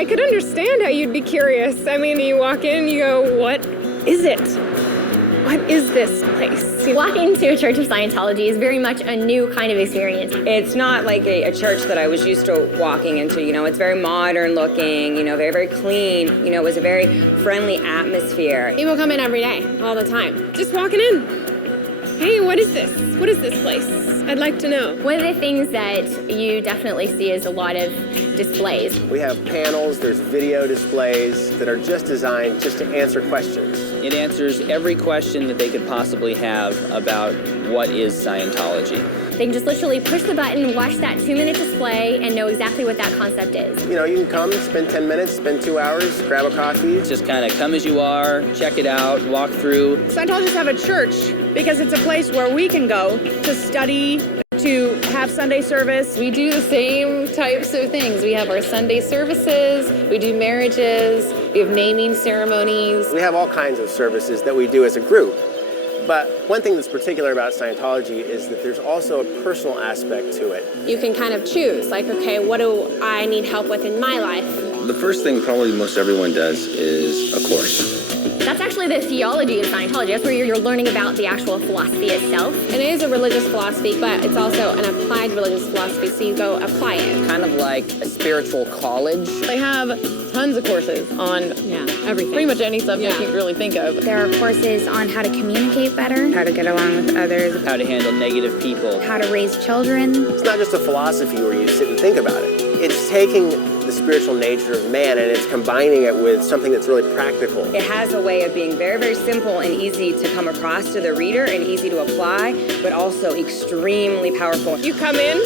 I could understand how you'd be curious. I mean, you walk in, you go, what is it? What is this place? Walking into a Church of Scientology is very much a new kind of experience. It's not like a church that I was used to walking into. You know, it's very modern looking, you know, very, very clean. You know, it was a very friendly atmosphere. People come in every day, all the time. Just walking in. Hey, what is this? What is this place? I'd like to know. One of the things that you definitely see is a lot of displays. We have panels, there's video displays that are just designed just to answer questions. It answers every question that they could possibly have about what is Scientology. They can just literally push the button, watch that 2-minute display, and know exactly what that concept is. You know, you can come, spend 10 minutes, spend 2 hours, grab a coffee. Just kind of come as you are, check it out, walk through. Scientologists have a church because it's a place where we can go to study, to have Sunday service. We do the same types of things. We have our Sunday services, we do marriages, we have naming ceremonies. We have all kinds of services that we do as a group. But one thing that's particular about Scientology is that there's also a personal aspect to it. You can kind of choose, like, okay, what do I need help with in my life? The first thing probably most everyone does is a course. That's actually the theology of Scientology. That's where you're learning about the actual philosophy itself. And it is a religious philosophy, but it's also an applied religious philosophy, so you go apply it. Kind of like a spiritual college. They have tons of courses on Everything. pretty much any subject you can really think of. There are courses on how to communicate better, how to get along with others, How to handle negative people. how to raise children. It's not just a philosophy where you sit and think about it. It's taking the spiritual nature of man and it's combining it with something that's really practical. It has a way of being very, very simple and easy to come across to the reader and easy to apply, but also extremely powerful. You come in,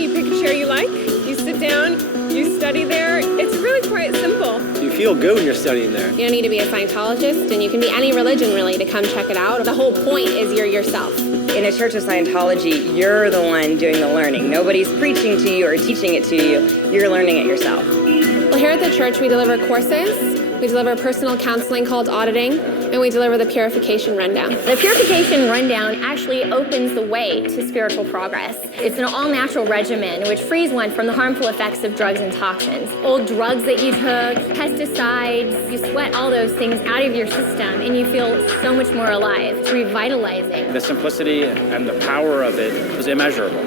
you pick a chair you like, you sit down, you study there. It's really quite simple. You feel good when you're studying there. You don't need to be a Scientologist, and you can be any religion, really, to come check it out. The whole point is you're yourself. In a Church of Scientology, you're the one doing the learning. Nobody's preaching to you or teaching it to you. You're learning it yourself. Well, here at the church, we deliver courses, we deliver personal counseling called auditing, and we deliver the purification rundown. The purification rundown actually opens the way to spiritual progress. It's an all-natural regimen which frees one from the harmful effects of drugs and toxins. Old drugs that you took, pesticides, you sweat all those things out of your system and you feel so much more alive. It's revitalizing. The simplicity and the power of it is immeasurable.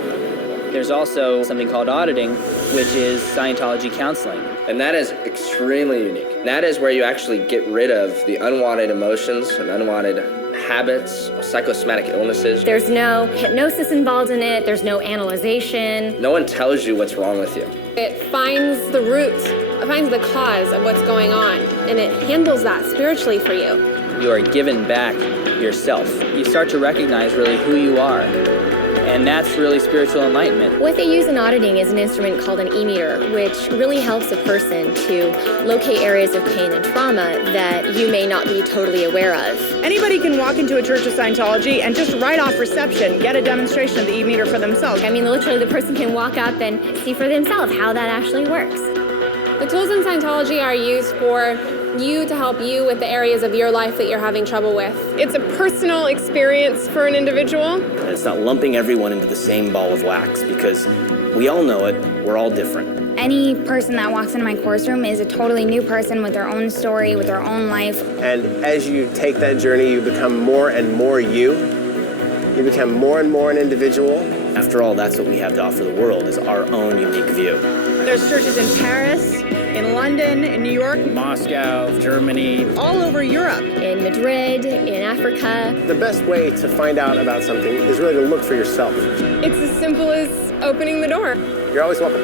There's also something called auditing, which is Scientology counseling. And that is extremely unique. That is where you actually get rid of the unwanted emotions and unwanted habits, psychosomatic illnesses. There's no hypnosis involved in it. There's no analyzation. No one tells you what's wrong with you. It finds the root, it finds the cause of what's going on, and it handles that spiritually for you. You are given back yourself. You start to recognize really who you are. And that's really spiritual enlightenment. What they use in auditing is an instrument called an e-meter, which really helps a person to locate areas of pain and trauma that you may not be totally aware of. Anybody can walk into a Church of Scientology and just right off reception get a demonstration of the e-meter for themselves. I mean, literally the person can walk up and see for themselves how that actually works. The tools in Scientology are used for you to help you with the areas of your life that you're having trouble with. It's a personal experience for an individual. It's not lumping everyone into the same ball of wax because we all know it, we're all different. Any person that walks into my course room is a totally new person with their own story, with their own life. And as you take that journey, you become more and more you. You become more and more an individual. After all, that's what we have to offer the world, is our own unique view. There's churches in Paris, in London, in New York, Moscow, Germany, all over Europe. In Madrid, in Africa. The best way to find out about something is really to look for yourself. It's as simple as opening the door. You're always welcome.